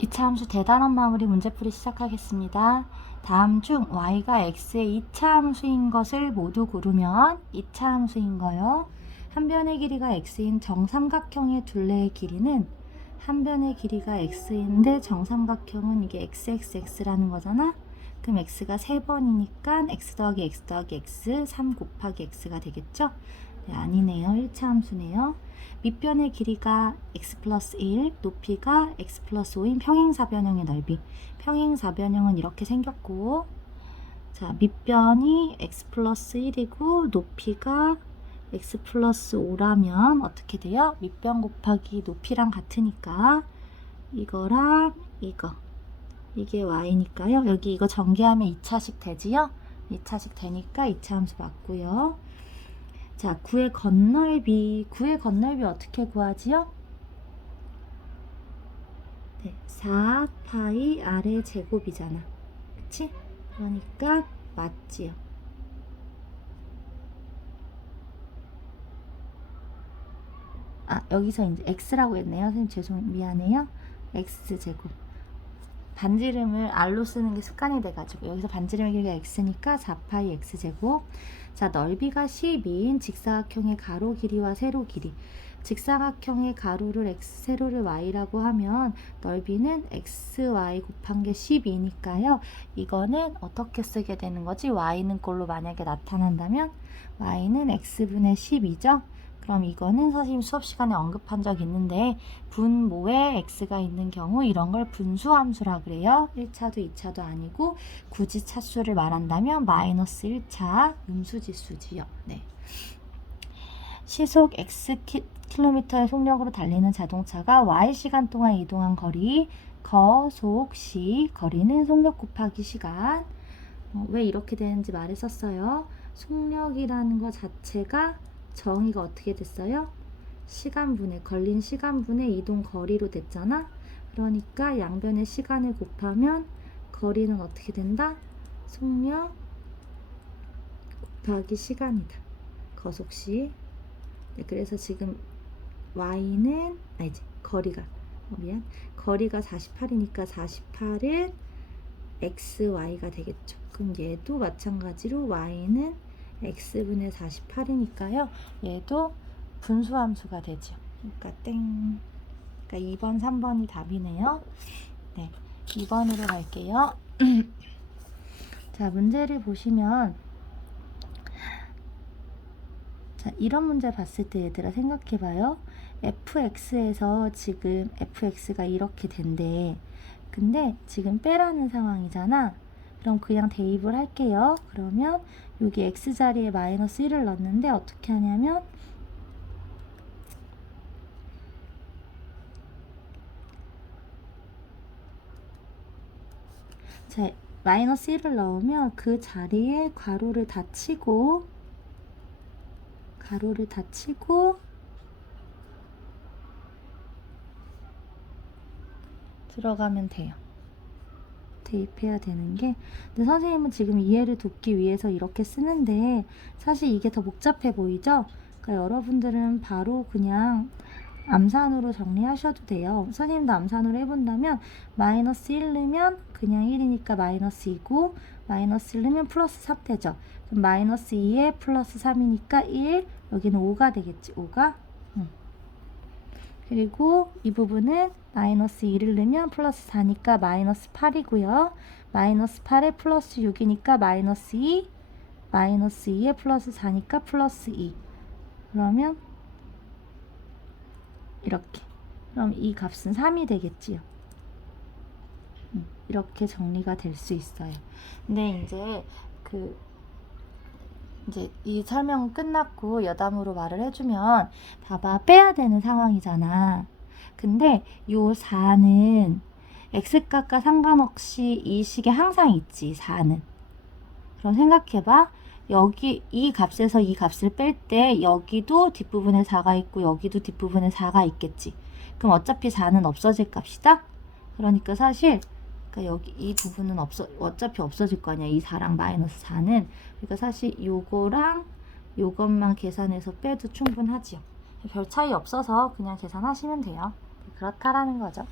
2차 함수 대단원 마무리 문제풀이 시작하겠습니다. 다음 중 y가 x의 2차 함수인 것을 모두 고르면 2차 함수인 거요. 한 변의 길이가 x인 정삼각형의 둘레의 길이는 한 변의 길이가 x인데 정삼각형은 이게 xxx라는 거잖아. 그럼 x가 3번이니까 x 더하기 x 더하기 x 3 곱하기 x가 되겠죠? 네, 아니네요. 1차 함수네요. 밑변의 길이가 x 플러스 1, 높이가 x 플러스 5인 평행사변형의 넓이. 평행사변형은 이렇게 생겼고, 자, 밑변이 x 플러스 1이고 높이가 x 플러스 5라면 어떻게 돼요? 밑변 곱하기 높이랑 같으니까 이거랑 이거, 이게 y니까요. 여기 이거 전개하면 2차식 되지요? 2차식 되니까 2차 함수 맞고요. 자, 구의 건널비 어떻게 구하지요? 네, 4파이 r의 제곱이잖아. 그치? 그러니까 맞지요. 아, 여기서 이제 x라고 했네요. 선생님 미안해요. x제곱. 반지름을 r로 쓰는 게 습관이 돼가지고 여기서 반지름의 길이가 x니까 4파이 x제곱. 자, 넓이가 12인 직사각형의 가로 길이와 세로 길이. 직사각형의 가로를 x, 세로를 y라고 하면 넓이는 xy 곱한 게 12니까요. 이거는 어떻게 쓰게 되는 거지? y는 꼴로 만약에 나타난다면 y는 x분의 12죠. 그럼 이거는 선생님 수업 시간에 언급한 적 있는데 분모에 x가 있는 경우 이런 걸 분수함수라 그래요. 1차도 2차도 아니고 굳이 차수를 말한다면 마이너스 1차 음수지수지요. 네. 시속 xkm의 속력으로 달리는 자동차가 y시간 동안 이동한 거리 거속시 거리는 속력 곱하기 시간. 왜 이렇게 되는지 말했었어요. 속력이라는 것 자체가 정의가 어떻게 됐어요? 시간분의 걸린 시간분의 이동 거리로 됐잖아. 그러니까 양변의 시간을 곱하면 거리는 어떻게 된다? 속력 곱하기 시간이다. 거속시. 네, 그래서 지금 y는 거리가 거리가 48이니까 48은 xy가 되겠죠. 그럼 얘도 마찬가지로 y는 x분의 48이니까요. 얘도 분수함수가 되죠. 그러니까 땡. 그러니까 2번, 3번이 답이네요. 네, 2번으로 갈게요. 자, 문제를 보시면 자, 이런 문제 봤을 때 얘들아 생각해봐요. fx에서 지금 fx가 이렇게 된대. 근데 지금 빼라는 상황이잖아. 그럼 그냥 대입을 할게요. 그러면 여기 x자리에 마이너스 1을 넣었는데 어떻게 하냐면 자, 마이너스 1을 넣으면 그 자리에 가로를 다 치고 들어가면 돼요. 대입해야 되는 게. 근데 선생님은 지금 이해를 돕기 위해서 이렇게 쓰는데 사실 이게 더 복잡해 보이죠? 그러니까 여러분들은 바로 그냥 암산으로 정리하셔도 돼요. 선생님도 암산으로 해본다면 마이너스 1 넣으면 그냥 1이니까 마이너스 2고 마이너스 1 넣으면 플러스 3 되죠. 그럼 마이너스 2에 플러스 3이니까 1, 여기는 5가 되겠지. 5가. 그리고 이 부분은 마이너스 2를 넣으면 플러스 4니까 마이너스 8이고요. 마이너스 8에 플러스 6이니까 마이너스 2, 마이너스 2에 플러스 4니까 플러스 2. 그러면 이렇게. 그럼 이 값은 3이 되겠지요. 이렇게 정리가 될 수 있어요. 근데 이제 이 설명은 끝났고 여담으로 말을 해주면 봐봐, 빼야 되는 상황이잖아. 근데 요 4는 x값과 상관없이 이 식에 항상 있지. 4는. 그럼 생각해봐. 여기 이 값에서 이 값을 뺄 때 여기도 뒷부분에 4가 있고 여기도 뒷부분에 4가 있겠지. 그럼 어차피 4는 없어질 값이다. 그러니까 사실 여기 이 부분은 어차피 없어질 거 아니야. 이 4랑 마이너스 4는. 그러니까 사실 요거랑 요것만 계산해서 빼도 충분하지요. 별 차이 없어서 그냥 계산하시면 돼요. 그렇다라는 거죠.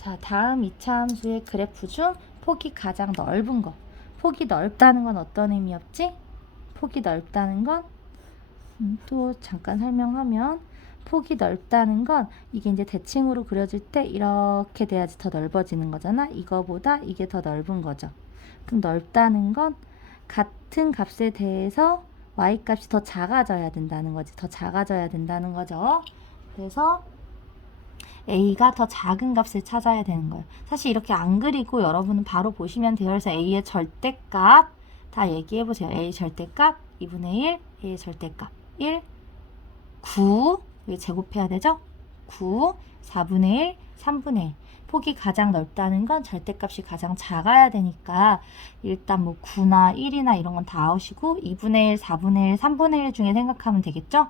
자, 다음 2차 함수의 그래프 중 폭이 가장 넓은 거. 폭이 넓다는 건 어떤 의미였지? 폭이 넓다는 건 또 잠깐 설명하면 폭이 넓다는 건 이게 이제 대칭으로 그려질 때 이렇게 돼야지 더 넓어지는 거잖아. 이거보다 이게 더 넓은 거죠. 그럼 넓다는 건 같은 값에 대해서 y값이 더 작아져야 된다는 거지. 더 작아져야 된다는 거죠. 그래서 a가 더 작은 값을 찾아야 되는 거예요. 사실 이렇게 안 그리고 여러분은 바로 보시면 돼요. 그래서 a의 절대값 다 얘기해 보세요. a 절대값 2분의 1, a의 절대값 1, 9, 여기 제곱해야 되죠? 9, 4분의 1, 3분의 1. 폭이 가장 넓다는 건 절대값이 가장 작아야 되니까 일단 뭐 9나 1이나 이런 건 다 아웃이고 2분의 1, 4분의 1, 3분의 1 중에 생각하면 되겠죠?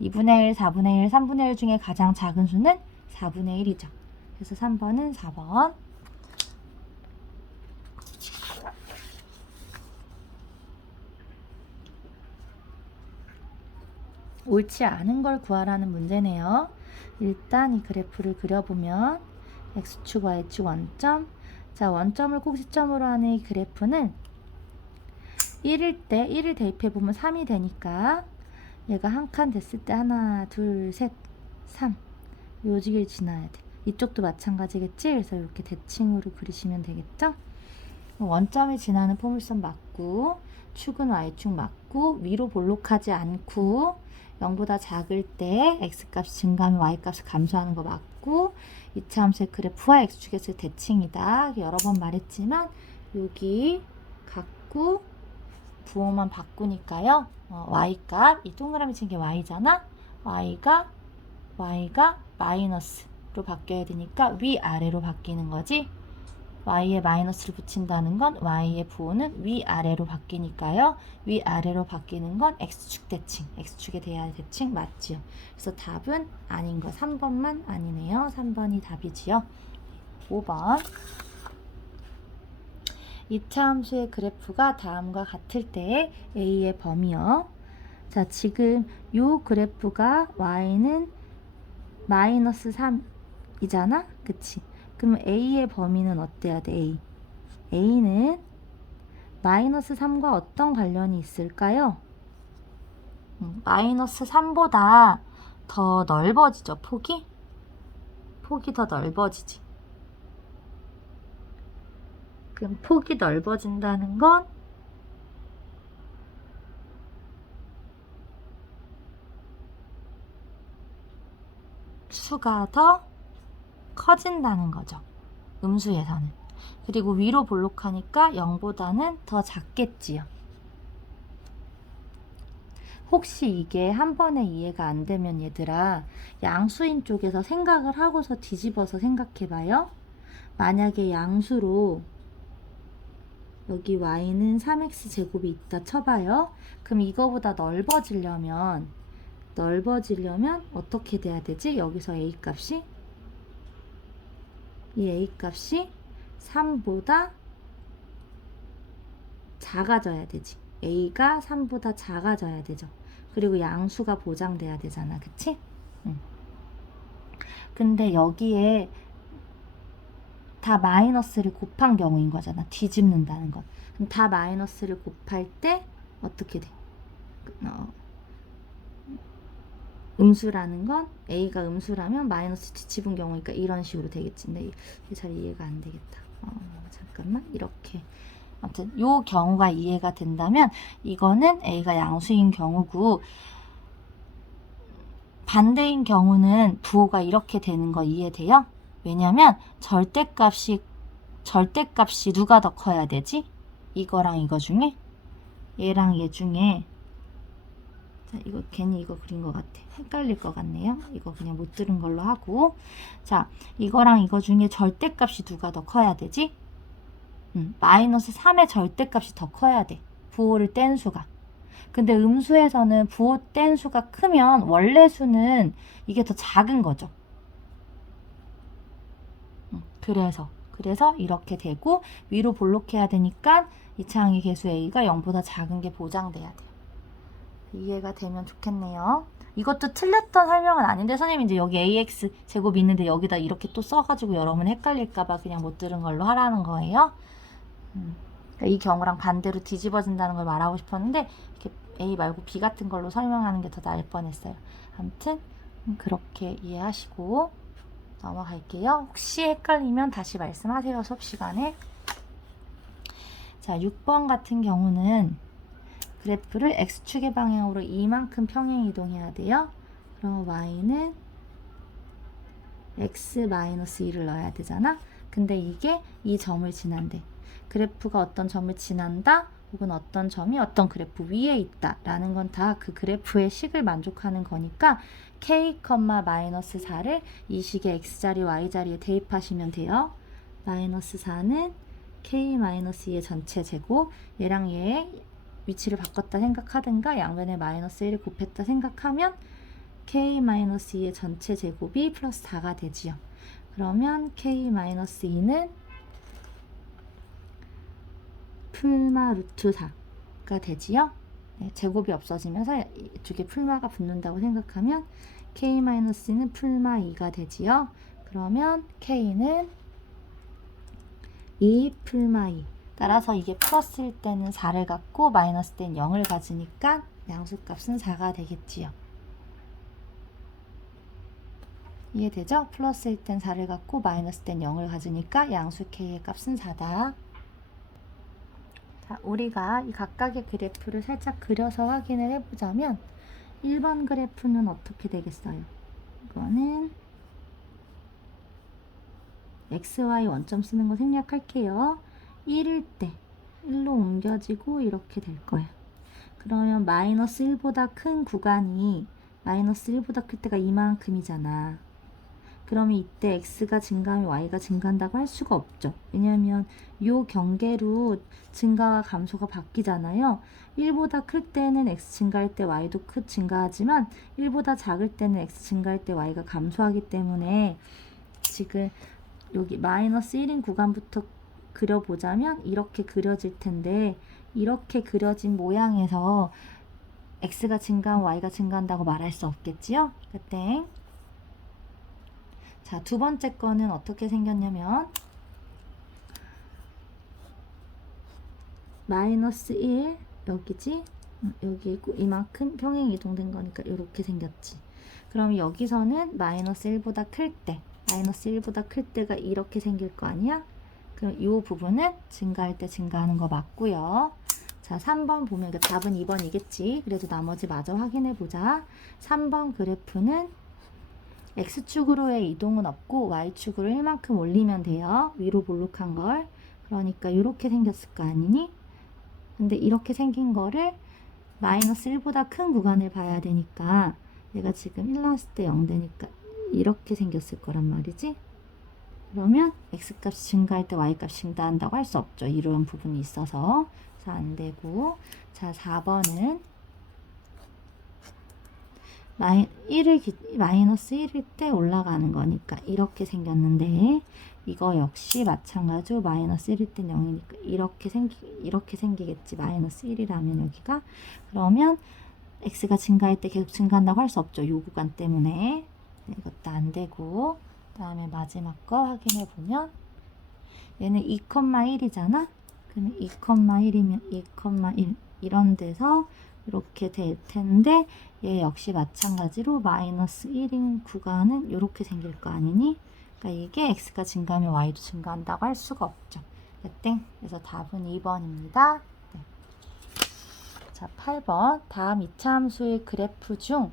2분의 1, 4분의 1, 3분의 1 중에 가장 작은 수는 4분의 1이죠. 그래서 3번은 4번. 옳지 않은 걸 구하라는 문제네요. 일단 이 그래프를 그려보면 x축, y축 원점. 자, 원점을 꼭 시점으로 하는 이 그래프는 1일 때 1을 대입해보면 3이 되니까 얘가 한 칸 됐을 때 하나, 둘, 셋, 3. 요지를 지나야 돼. 이쪽도 마찬가지겠지? 그래서 이렇게 대칭으로 그리시면 되겠죠? 원점을 지나는 포물선 맞고 축은 y축 맞고 위로 볼록하지 않고 0보다 작을 때 x값이 증가하면 y값을 감소하는 거 맞고 2차 함수의 그래프와 x축에서의 대칭이다. 여러 번 말했지만 여기 같고 부호만 바꾸니까요. y값, 이 동그라미 친 게 y잖아. y가 마이너스로 바뀌어야 되니까 위아래로 바뀌는 거지. y에 마이너스를 붙인다는 건 y의 부호는 위아래로 바뀌니까요. 위아래로 바뀌는 건 x축 대칭, x축에 대한 대칭 맞지요. 그래서 답은 아닌 거 3번만 아니네요. 3번이 답이지요. 5번 2차 함수의 그래프가 다음과 같을 때의 a의 범위요. 자, 지금 요 그래프가 y는 마이너스 3이잖아? 그치? 그럼 a의 범위는 어때야 돼? a는 마이너스 3과 어떤 관련이 있을까요? 마이너스 3보다 더 넓어지죠, 폭이? 폭이 더 넓어지지. 그럼 폭이 넓어진다는 건 수가 더 커진다는 거죠. 음수에서는. 그리고 위로 볼록하니까 0보다는 더 작겠지요. 혹시 이게 한 번에 이해가 안 되면 얘들아, 양수인 쪽에서 생각을 하고서 뒤집어서 생각해봐요. 만약에 양수로 여기 y는 3x 제곱이 있다 쳐봐요. 그럼 이거보다 넓어지려면 어떻게 돼야 되지? 여기서 a 값이 이 a 값이 3보다 작아져야 되지. a가 3보다 작아져야 되죠. 그리고 양수가 보장돼야 되잖아. 그치? 근데 여기에 다 마이너스를 곱한 경우인 거잖아. 뒤집는다는 건. 그럼 다 마이너스를 곱할 때 어떻게 돼? 음수라는 건 a가 음수라면 마이너스 뒤집은 경우니까 이런 식으로 되겠지. 근데 이게 잘 이해가 안 되겠다. 잠깐만. 이렇게. 아무튼 요 경우가 이해가 된다면 이거는 a가 양수인 경우고 반대인 경우는 부호가 이렇게 되는 거 이해돼요? 왜냐면 절대값이 누가 더 커야 되지? 이거랑 이거 중에 얘랑 얘 중에 자, 이거 괜히 이거 그린 것 같아. 헷갈릴 것 같네요. 이거 그냥 못 들은 걸로 하고 자, 이거랑 이거 중에 절대값이 누가 더 커야 되지? 마이너스 3의 절대값이 더 커야 돼. 부호를 뗀 수가. 근데 음수에서는 부호 뗀 수가 크면 원래 수는 이게 더 작은 거죠. 그래서 이렇게 되고 위로 볼록해야 되니까 이차항의 개수 a가 0보다 작은 게 보장돼야 돼요. 이해가 되면 좋겠네요. 이것도 틀렸던 설명은 아닌데 선생님 이제 여기 ax 제곱 있는데 여기다 이렇게 또 써가지고 여러분 헷갈릴까봐 그냥 못 들은 걸로 하라는 거예요. 그러니까 이 경우랑 반대로 뒤집어진다는 걸 말하고 싶었는데 이렇게 a 말고 b 같은 걸로 설명하는 게 더 나을 뻔했어요. 아무튼 그렇게 이해하시고 넘어갈게요. 혹시 헷갈리면 다시 말씀하세요. 수업 시간에. 자, 6번 같은 경우는 그래프를 x축의 방향으로 이만큼 평행 이동해야 돼요. 그럼 y는 x-1을 넣어야 되잖아. 근데 이게 이 점을 지난대. 그래프가 어떤 점을 지난다 혹은 어떤 점이 어떤 그래프 위에 있다 라는 건 다 그 그래프의 식을 만족하는 거니까 k,-4를 이 식의 x자리 y자리에 대입하시면 돼요. 마이너스 4는 k-2의 전체 제곱, 얘랑 얘의 위치를 바꿨다 생각하든가 양변에 마이너스 1을 곱했다 생각하면 k-2의 전체 제곱이 플러스 4가 되지요. 그러면 k-2는 풀마 루트 4가 되지요. 네, 제곱이 없어지면서 이쪽에 풀마가 붙는다고 생각하면 k-는 풀마 2가 되지요. 그러면 k는 2 풀마 2. 따라서 이게 플러스일 때는 4를 갖고 마이너스 때는 0을 가지니까 양수값은 4가 되겠지요. 이해되죠? 플러스일 땐 4를 갖고 마이너스 땐 0을 가지니까 양수 k의 값은 4다. 자, 우리가 이 각각의 그래프를 살짝 그려서 확인을 해보자면 1번 그래프는 어떻게 되겠어요? 이거는 xy 원점 쓰는 거 생략할게요. 1일 때 1로 옮겨지고 이렇게 될 거예요. 그러면 마이너스 1보다 큰 구간이 마이너스 1보다 클 때가 이만큼이잖아. 그러면 이때 x가 증가하면 y가 증가한다고 할 수가 없죠. 왜냐하면 이 경계로 증가와 감소가 바뀌잖아요. 1보다 클 때는 x 증가할 때 y도 증가하지만 1보다 작을 때는 x 증가할 때 y가 감소하기 때문에 지금 여기 마이너스 1인 구간부터 그려보자면 이렇게 그려질 텐데 이렇게 그려진 모양에서 x가 증가하면 y가 증가한다고 말할 수 없겠지요? 땡. 자, 두 번째 거는 어떻게 생겼냐면 마이너스 1 여기지? 여기 있고 이만큼 평행 이동된 거니까 이렇게 생겼지. 그럼 여기서는 마이너스 1보다 클 때, 마이너스 1보다 클 때가 이렇게 생길 거 아니야? 그럼 이 부분은 증가할 때 증가하는 거 맞고요. 자, 3번 보면 답은 2번이겠지. 그래도 나머지 마저 확인해 보자. 3번 그래프는 x축으로의 이동은 없고 y축으로 1만큼 올리면 돼요. 위로 볼록한 걸. 그러니까 이렇게 생겼을 거 아니니? 근데 이렇게 생긴 거를 마이너스 1보다 큰 구간을 봐야 되니까 얘가 지금 1 나왔을 때 0 되니까 이렇게 생겼을 거란 말이지. 그러면 x값이 증가할 때 y값이 증가한다고 할 수 없죠. 이런 부분이 있어서. 그래서 안 되고. 자, 4번은 마이너스 1일 때 올라가는 거니까 이렇게 생겼는데 이거 역시 마찬가지로 마이너스 1일 때 0이니까 이렇게 생기겠지. 마이너스 1이라면 여기가. 그러면 x가 증가할 때 계속 증가한다고 할 수 없죠. 요 구간 때문에. 네, 이것도 안 되고. 그 다음에 마지막 거 확인해 보면 얘는 2,1이잖아. 그러면 2,1이면 2,1 이런 데서 이렇게 될 텐데 얘 역시 마찬가지로 마이너스 1인 구간은 이렇게 생길 거 아니니? 그러니까 이게 x가 증가하면 y도 증가한다고 할 수가 없죠. 땡. 그래서 답은 2번입니다. 네. 자, 8번. 다음 이차함수의 그래프 중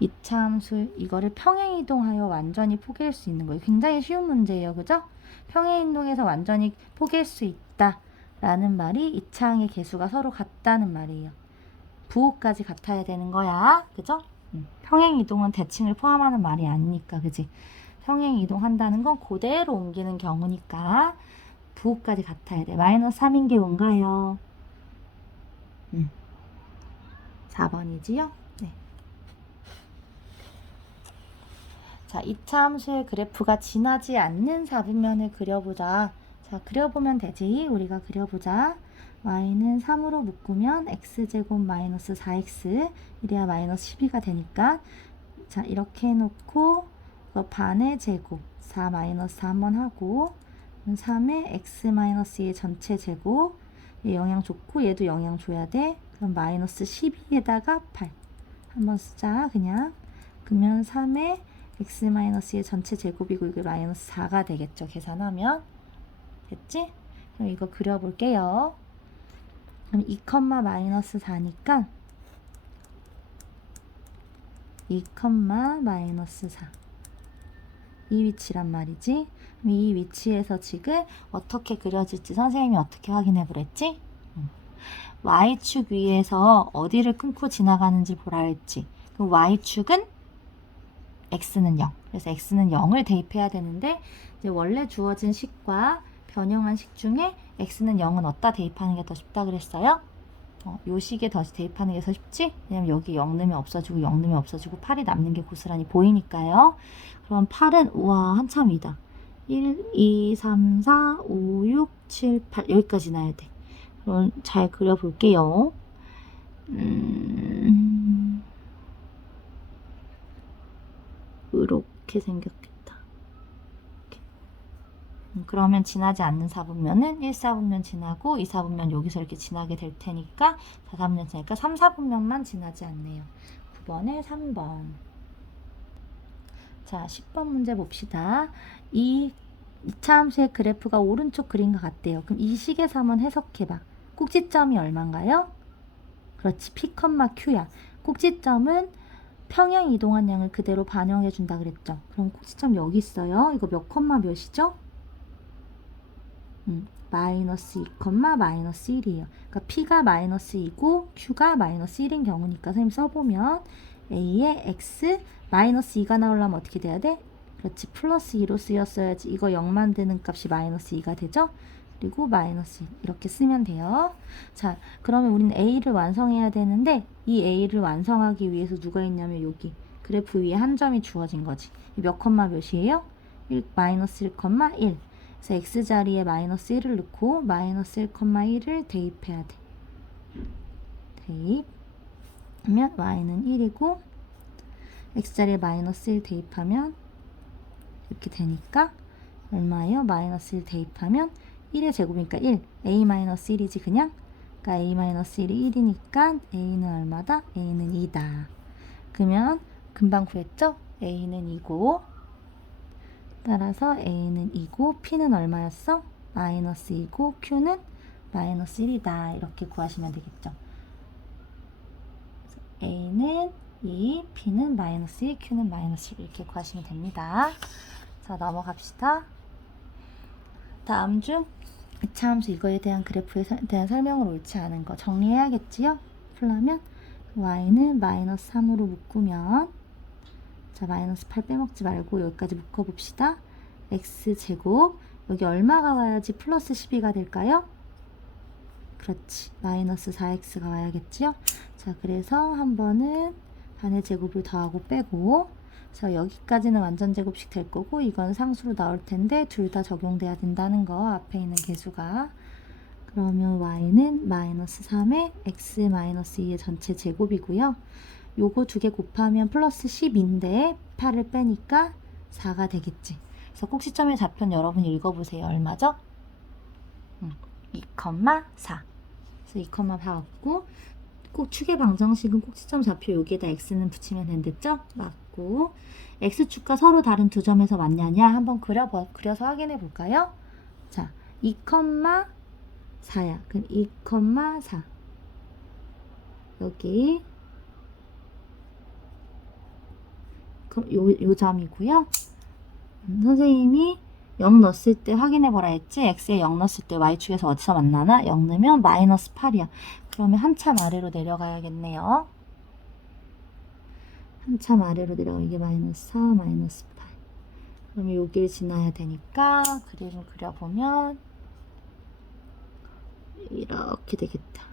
이차함수 이거를 평행 이동하여 완전히 포개할 수 있는 거예요. 굉장히 쉬운 문제예요. 그죠? 평행 이동해서 완전히 포개할 수 있다 라는 말이 이차항의 개수가 서로 같다는 말이에요. 부호까지 같아야 되는 거야. 그죠? 평행 이동은 대칭을 포함하는 말이 아니니까. 그지? 평행 이동한다는 건 그대로 옮기는 경우니까 부호까지 같아야 돼. 마이너스 3인 게 뭔가요? 4번이지요? 네. 자, 이차 함수의 그래프가 지나지 않는 4분면을 그려보자. 자, 그려보면 되지. 우리가 그려보자. y는 3으로 묶으면 x제곱 마이너스 4x 이래야 마이너스 12가 되니까 자 이렇게 해놓고 이거 반의 제곱 4 마이너스 4 한번 하고 3의 x 마이너스 2의 전체 제곱 얘 영향 좋고 얘도 영향 줘야 돼. 그럼 마이너스 12에다가 8 한번 쓰자 그냥. 그러면 3의 x 마이너스 2의 전체 제곱이고 이게 마이너스 4가 되겠죠. 계산하면 됐지? 그럼 이거 그려볼게요. 그럼 2, 마이너스 4니까 2, 마이너스 4 이 위치란 말이지. 이 위치에서 지금 어떻게 그려질지 선생님이 어떻게 확인해 보랬지? Y축 위에서 어디를 끊고 지나가는지 보라 했지. 그럼 Y축은 X는 0. 그래서 X는 0을 대입해야 되는데 이제 원래 주어진 식과 변형한 식 중에 X는 0은 어디다 대입하는 게 더 쉽다 그랬어요? 요 식에 더 대입하는 게 더 쉽지? 왜냐면 여기 0 넣으면 없어지고 0 넣으면 없어지고 8이 남는 게 고스란히 보이니까요. 그럼 8은 우와 한참 이다. 1, 2, 3, 4, 5, 6, 7, 8 여기까지 나야 돼. 그럼 잘 그려볼게요. 이렇게 생겼겠다. 이렇게. 그러면 지나지 않는 4분면은 1, 4분면 지나고 2, 4분면 여기서 이렇게 지나게 될 테니까 4, 4분면 지나니까 3, 4분면만 지나지 않네요. 9번에 3번. 자, 10번 문제 봅시다. 이 2차 함수의 그래프가 오른쪽 그림과 같대요. 그럼 이 식에서 한번 해석해봐. 꼭지점이 얼마인가요? 그렇지, P, Q야. 꼭지점은 평행 이동한 양을 그대로 반영해 준다 그랬죠. 그럼 꼭지점 여기 있어요. 이거 몇 콤마 몇이죠? 마이너스 2, 마이너스 1이에요. 그러니까 P가 마이너스 2고 Q가 마이너스 1인 경우니까 선생님 써보면 A에 X 마이너스 2가 나오려면 어떻게 돼야 돼? 그렇지, 플러스 2로 쓰였어야지. 이거 0만 되는 값이 마이너스 2가 되죠? 그리고 마이너스 1 이렇게 쓰면 돼요. 자, 그러면 우리는 A를 완성해야 되는데 이 A를 완성하기 위해서 누가 있냐면 여기 그래프 위에 한 점이 주어진 거지. 몇 콤마 몇이에요? 1, 마이너스 1, 1. 그래서 X자리에 마이너스 1을 넣고 마이너스 1, 1을 대입해야 돼. 대입하면 Y는 1이고 X자리에 마이너스 1 대입하면 이렇게 되니까 얼마예요? 마이너스 1 대입하면 1의 제곱이니까 1. A-1이지 그냥. 그러니까 A-1이 1이니까 A는 얼마다? A는 2다. 그러면 금방 구했죠? A는 2고 따라서 A는 2고 P는 얼마였어? 마이너스 2고 Q는 마이너스 1이다. 이렇게 구하시면 되겠죠. A는 2, P는 마이너스 2, Q는 마이너스 1 이렇게 구하시면 됩니다. 자, 넘어갑시다. 다음 중 2차 함수 이거에 대한 그래프에 대한 설명을 옳지 않은 거 정리해야겠지요? 풀려면 y는 마이너스 3으로 묶으면 자 마이너스 8 빼먹지 말고 여기까지 묶어봅시다. x제곱 여기 얼마가 와야지 플러스 12가 될까요? 그렇지, 마이너스 4x가 와야겠지요? 자, 그래서 한 번은 반의 제곱을 더하고 빼고 자, 여기까지는 완전 제곱식 될 거고 이건 상수로 나올 텐데 둘 다 적용돼야 된다는 거 앞에 있는 개수가. 그러면 y는 마이너스 3의 x 마이너스 2의 전체 제곱이고요. 요거 두 개 곱하면 플러스 10인데 8을 빼니까 4가 되겠지. 그래서 꼭지점의 좌표는 여러분 읽어보세요. 얼마죠? 2,4. 그래서 2,4 갖고 꼭 축의 방정식은 꼭지점 좌표 여기에다 x는 붙이면 된댔죠? 맞고 x축과 서로 다른 두 점에서 만나냐 한번 그려서 확인해 볼까요? 자, 2,4야. 그럼 2,4 여기 그럼 요 점이고요. 선생님이 0 넣었을 때 확인해 보라 했지? x에 0 넣었을 때 y축에서 어디서 만나나? 0 넣으면 마이너스 8이야. 그러면 한참 아래로 내려가야겠네요. 한참 아래로 내려가 이게 마이너스 4, 마이너스 8. 그러면 여기를 지나야 되니까 그림을 그려보면 이렇게 되겠다.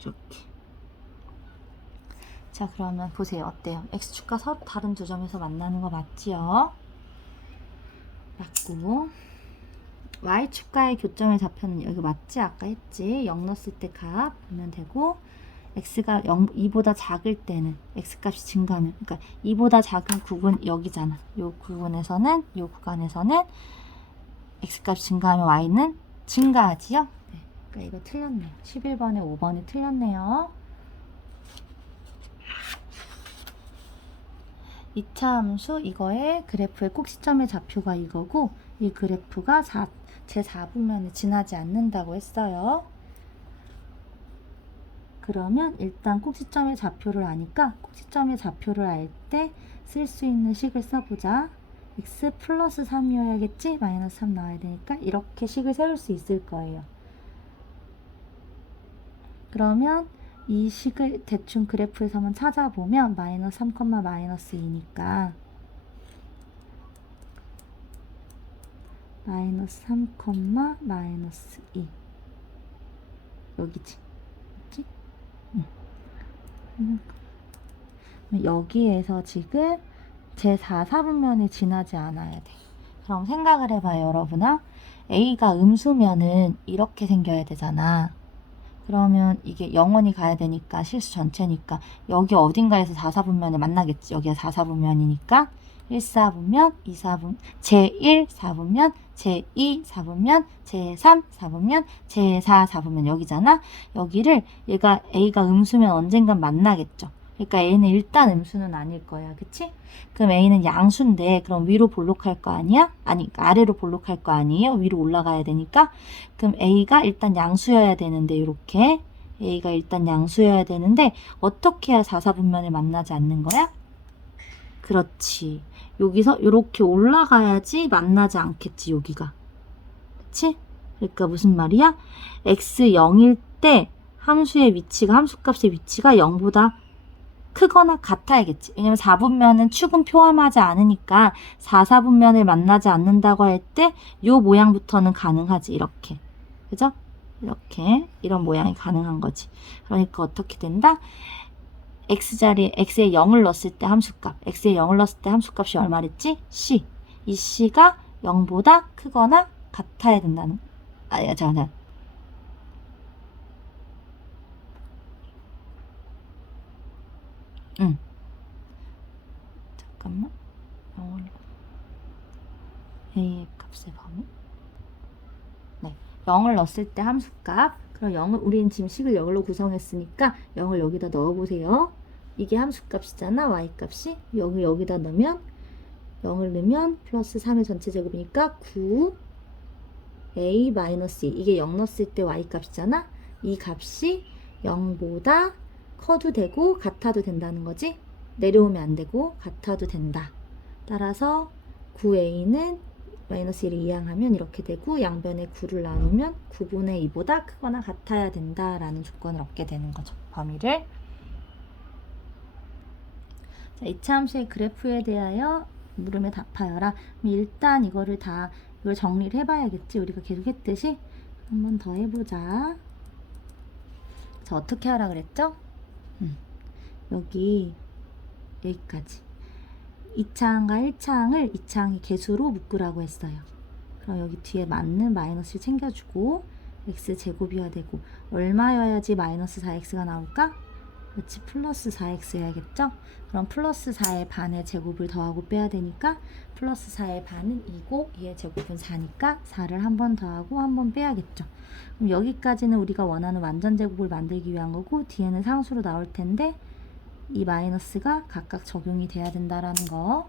이렇게. 자, 그러면 보세요. 어때요? x축과 서로 다른 두 점에서 만나는 거 맞지요? 맞고, y축과의 교점의 좌표는 여기 맞지? 아까 했지? 0 넣었을 때 값 보면 되고, x가 2보다 작을 때는 x값이 증가하면, 그러니까 2보다 작은 구분 여기잖아. 요 구간에서는 x값이 증가하면 y는 증가하지요? 네, 그러니까 이거 틀렸네요. 11번에 5번이 틀렸네요. 2차 함수 이거의 그래프의 꼭지점의 좌표가 이거고, 이 그래프가 제 4분면에 지나지 않는다고 했어요. 그러면 일단 꼭지점의 좌표를 아니까 꼭지점의 좌표를 알 때 쓸 수 있는 식을 써보자. x 플러스 3이어야겠지? 마이너스 3 나와야 되니까 이렇게 식을 세울 수 있을 거예요. 그러면 이 식을 대충 그래프에서 한번 찾아보면 마이너스 3, 마이너스 2니까 마이너스 3, 마이너스 2 여기지? 맞지? 여기에서 지금 제 4분면에 지나지 않아야 돼. 그럼 생각을 해봐요, 여러분아. A가 음수면은 이렇게 생겨야 되잖아. 그러면 이게 영원히 가야 되니까 실수 전체니까 여기 어딘가에서 4분면에 만나겠지. 여기가 4분면이니까 1사분면, 2사분면, 제1 4분면, 제2 4분면, 제3 4분면, 제4 4분면 여기잖아. 여기를 얘가 A가 음수면 언젠간 만나겠죠. 그러니까 A는 일단 음수는 아닐 거야. 그치? 그럼 A는 양수인데 그럼 위로 볼록할 거 아니야? 아니, 아래로 볼록할 거 아니에요? 위로 올라가야 되니까. 그럼 A가 일단 양수여야 되는데 이렇게 A가 일단 양수여야 되는데 어떻게 해야 4사분면을 만나지 않는 거야? 그렇지. 여기서 이렇게 올라가야지 만나지 않겠지, 여기가. 그치? 그러니까 무슨 말이야? x 0일 때 함수의 위치가, 함수값의 위치가 0보다 크거나 같아야겠지. 왜냐면 4분면은 축은 포함하지 않으니까 4분면을 만나지 않는다고 할 때 이 모양부터는 가능하지. 이렇게. 그죠? 이렇게. 이런 모양이 가능한 거지. 그러니까 어떻게 된다? x자리에 x에 0을 넣었을 때 함수값, x에 0을 넣었을 때 함수값이 얼마랬지? c. 이 c가 0보다 크거나 같아야 된다는. 잠깐만. 잠깐만. 0을 a의 값의 범위. 네, 0을 넣었을 때 함수값. 그럼 0을 우리는 지금 식을 0으로 구성했으니까 0을 여기다 넣어보세요. 이게 함수값이잖아, y값이. 여기다 넣으면 0을 넣으면 플러스 3의 전체 제곱이니까 9 a 마이너스 2. 이게 0 넣었을 때 y값이잖아. 이 값이 0보다 커도 되고 같아도 된다는 거지. 내려오면 안 되고 같아도 된다. 따라서 9a는 마이너스 1을 이항하면 이렇게 되고 양변에 9를 나누면 9분의 2보다 크거나 같아야 된다라는 조건을 얻게 되는 거죠. 범위를. 자, 2차 함수의 그래프에 대하여 물음에 답하여라. 일단 이걸 정리를 해봐야겠지. 우리가 계속 했듯이 한 번 더 해보자. 자, 어떻게 하라 그랬죠? 여기까지. 2차항과 1차항을 2차항의 개수로 묶으라고 했어요. 그럼 여기 뒤에 맞는 마이너스를 챙겨주고 x제곱이어야 되고 얼마여야지 마이너스 4x가 나올까? 그렇지, 플러스 4x여야겠죠? 그럼 플러스 4의 반의 제곱을 더하고 빼야 되니까 플러스 4의 반은 2고 2의 제곱은 4니까 4를 한 번 더하고 한 번 빼야겠죠. 그럼 여기까지는 우리가 원하는 완전 제곱을 만들기 위한 거고 뒤에는 상수로 나올 텐데 이 마이너스가 각각 적용이 돼야 된다라는 거.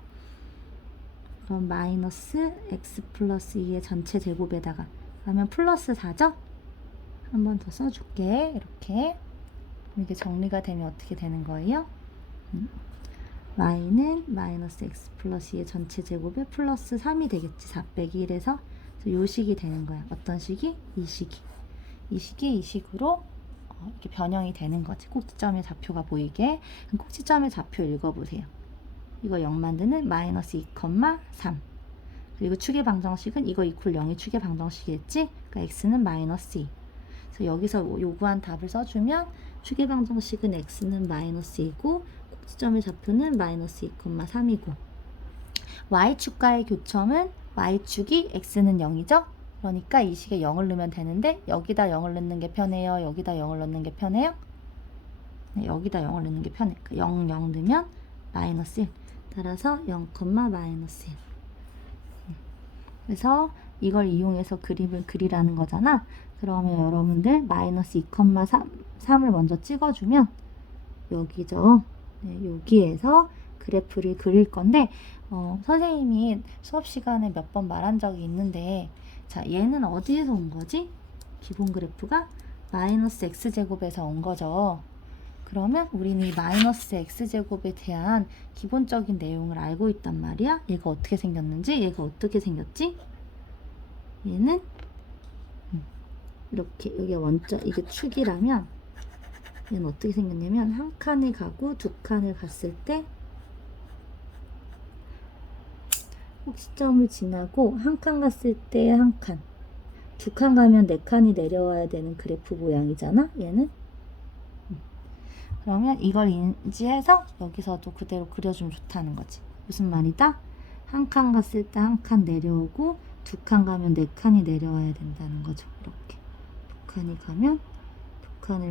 그럼 마이너스 x 플러스 2의 전체 제곱에다가 그러면 플러스 4죠? 한 번 더 써줄게. 이렇게. 이게 정리가 되면 어떻게 되는 거예요? y는 마이너스 x 플러스 2의 전체 제곱에 플러스 3이 되겠지. 4 빼기 1에서 요 식이 되는 거야. 어떤 식이? 이 식이. 이 식으로 이렇게 변형이 되는 거지. 꼭지점의 좌표가 보이게. 꼭지점의 좌표 읽어보세요. 이거 0 만드는 마이너스 2, 3. 그리고 축의 방정식은 이거 이퀄 0이 축의 방정식이겠지? 그러니까 x는 마이너스 2. 그래서 여기서 요구한 답을 써주면 축의 방정식은 x는 마이너스 2고 꼭지점의 좌표는 마이너스 2,3이고 y축과의 교점은 y축이 x는 0이죠? 그러니까 이 식에 0을 넣으면 되는데 여기다 0을 넣는 게 편해요? 여기다 0을 넣는 게 편해요? 네, 여기다 0을 넣는 게 편해. 0, 0 넣으면 마이너스 1. 따라서 0, 마이너스 1. 그래서 이걸 이용해서 그림을 그리라는 거잖아. 그러면 여러분들 마이너스 2,3을 먼저 찍어주면 여기죠. 네, 여기에서 그래프를 그릴 건데 선생님이 수업 시간에 몇 번 말한 적이 있는데 자 얘는 어디에서 온 거지? 기본 그래프가 마이너스 x제곱에서 온 거죠. 그러면 우리는 이 마이너스 x제곱에 대한 기본적인 내용을 알고 있단 말이야. 얘가 어떻게 생겼는지, 얘가 어떻게 생겼지? 얘는 이렇게 여기 원점 이게 축이라면 얘는 어떻게 생겼냐면 한 칸을 가고 두 칸을 갔을 때 꼭지점을 지나고 한 칸 갔을 때 한 칸, 두 칸 가면 네 칸이 내려와야 되는 그래프 모양이잖아. 얘는 그러면 이걸 인지해서 여기서도 그대로 그려주면 좋다는 거지. 무슨 말이다? 한 칸 갔을 때 한 칸 내려오고 두 칸 가면 네 칸이 내려와야 된다는 거죠. 이렇게 두 칸을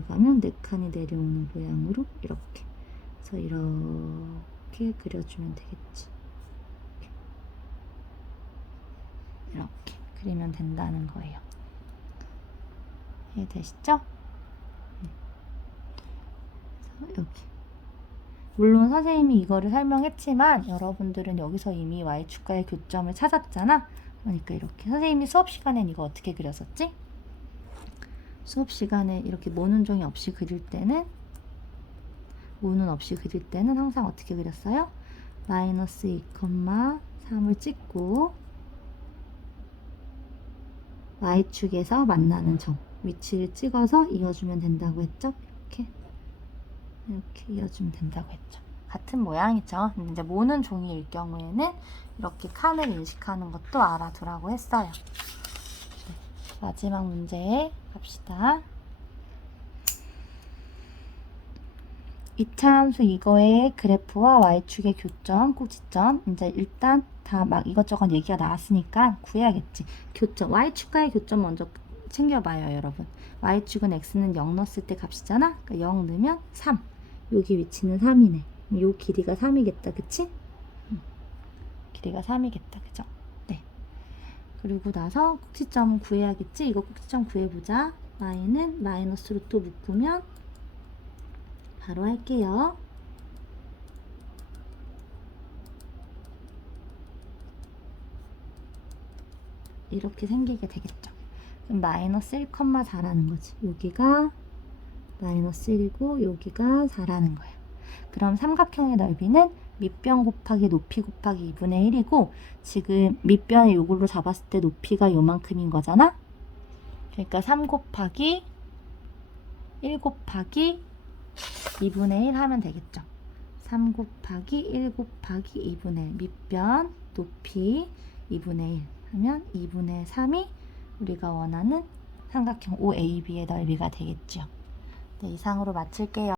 가면 네 칸이 내려오는 모양으로 이렇게 그래서 이렇게 그려주면 되겠지. 이렇게 그리면 된다는 거예요. 이해되시죠? 여기 물론 선생님이 이거를 설명했지만 여러분들은 여기서 이미 y축과의 교점을 찾았잖아. 그러니까 이렇게 선생님이 수업 시간엔 이거 어떻게 그렸었지? 수업 시간에 이렇게 모는 종이 없이 그릴 때는 항상 어떻게 그렸어요? 마이너스 2,3을 찍고 y축에서 만나는 점 위치를 찍어서 이어주면 된다고 했죠? 이렇게 이어주면 된다고 했죠. 같은 모양이죠. 근데 이제 모는 종이일 경우에는 이렇게 칸을 인식하는 것도 알아두라고 했어요. 네, 마지막 문제 갑시다. 이차함수 이거의 그래프와 y축의 교점, 꼭지점 이제 일단 다 막 이것저것 얘기가 나왔으니까 구해야겠지. 교점, y축과의 교점 먼저 챙겨봐요, 여러분. y축은 x는 0 넣었을 때 값이잖아. 그러니까 0 넣으면 3. 여기 위치는 3이네. 요 길이가 3이겠다, 그치? 길이가 3이겠다, 그죠? 네. 그리고 나서 꼭지점을 구해야겠지? 이거 꼭지점 구해보자. y는 마이너스로 또 묶으면 바로 할게요. 이렇게 생기게 되겠죠. 그럼 마이너스 1,4라는 거지. 여기가 마이너스 1이고 여기가 4라는 거예요. 그럼 삼각형의 넓이는 밑변 곱하기 높이 곱하기 2분의 1이고 지금 밑변을 요걸로 잡았을 때 높이가 요만큼인 거잖아. 그러니까 3 곱하기 1 곱하기 2분의 1 하면 되겠죠. 3 곱하기 1 곱하기 2분의 1 밑변 높이 2분의 1 하면 2분의 3이 우리가 원하는 삼각형 OAB의 넓이가 되겠죠. 네, 이상으로 마칠게요.